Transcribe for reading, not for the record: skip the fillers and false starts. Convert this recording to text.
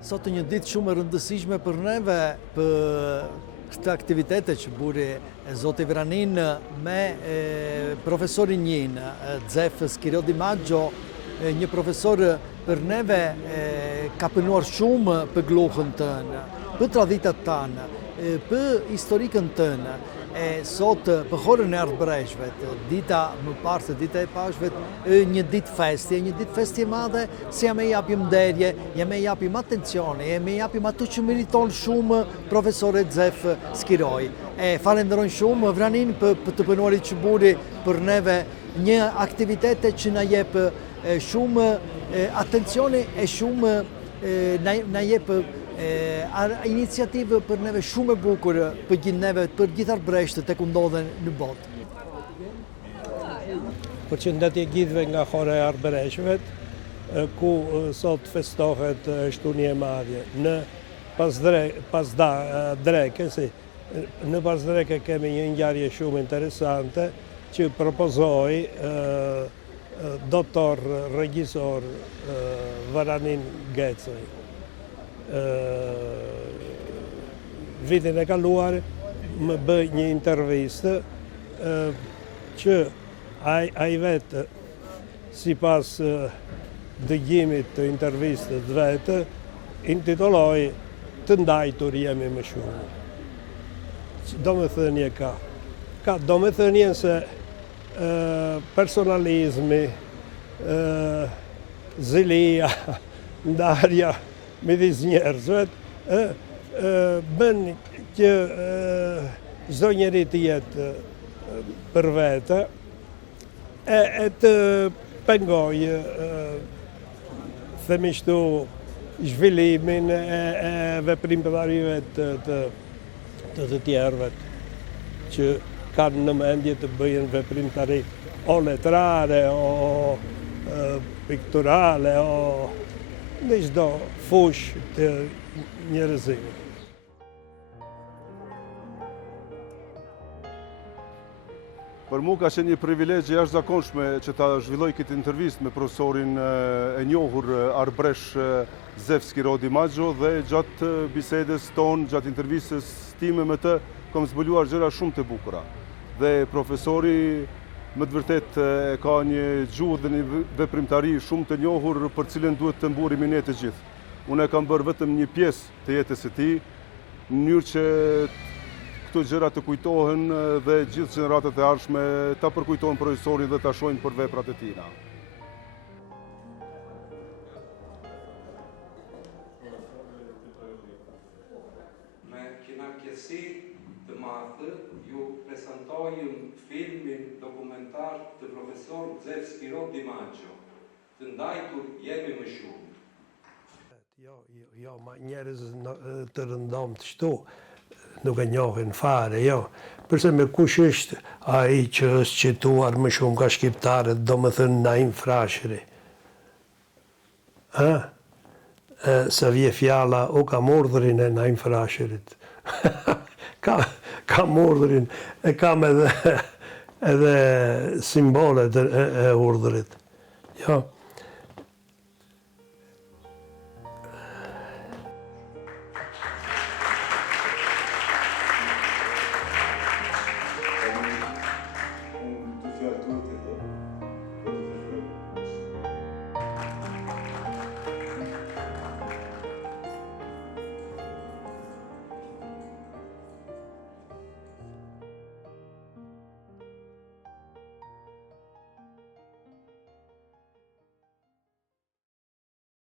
Sot një ditë shumë e rëndësishme për neve, për këtë aktivitete që buri Zoti Vranin me profesorin njën, Zef Skiro Di Maggio, një profesor për neve ka punuar shumë për glohën tënë, për traditat tënë, për historikën tënë. Sot për horën e Arbëreshëve, dita më parë se dita e Pashëve, një ditë festje madhe, se jam e japim nderje, jam e japim atencione, jam e japim ato që meriton shumë profesore Zef Skiroj. Falenderoj shumë Vranin për të punuarit që buri për neve një aktivitete që na jep shumë atencione e shumë na jep iniciativë për neve shumë e bukur për gjithë neve, për gjithë Arbëreshtët e ku ndodhen në botë. Përqendetje gjithëve nga hora e Arbëreshëve, ku sot festohet shtuni e madhe. Në Pasdreke kemi një ngjarje shumë interesante që propozoi doktor regjisor Vranin Gecoj. Vitin e kaluar më bëj një intervistë që ai vetë, sipas dëgjimit të intervistës vetë, intitoloi "Të ndajtur jemi më shumë". Domethënie ka domethënien se personalizmi, zilia, ndarja midis njerëzve bën që çdo njeri të jetë për vete e të pengoj themi kështu zhvillimin e veprimtarive të tjerëve që kanë në mendje të bëjnë veprimtari o letrare, o pikturale, o në çdo fushë të njerëzimit. Për mu ka qenë një privilegj jashtëzakonshme që ta zhvilloj këtë intervistë me profesorin e njohur arbëresh Zef Skiro Di Maggio dhe gjatë bisedës tonë, gjatë intervistës time me të, kam zbuluar gjëra shumë të bukura. Dhe profesori më të vërtet ka një gjuhë dhe një veprimtari shumë të njohur për cilën duhet të mburimi ne të gjithë. Unë e kam bërë vetëm një pjesë të jetës së tij, në mënyrë që këto gjëra të kujtohen dhe gjithë gjeneratat e ardhshme ta përkujtohen profesorin dhe ta shohin për veprat e tij. Me kënaqësi të madhe ju prezantojmë filmin dokumentar të profesor Zef Skiro Di Maggio, "Të ndajtur jemi më shumë". Jo, ma njerëz të rëndom të shtu, nuk e njohin fare, jo. Përse me kush është ai që është cituar më shumë ka shqiptarët, do më thënë Naim Frashëri. Se vje fjala, o kam urdhërin e Naim Frashërit. Kam urdhërin, e kam edhe simbolet e urdhërit. Jo.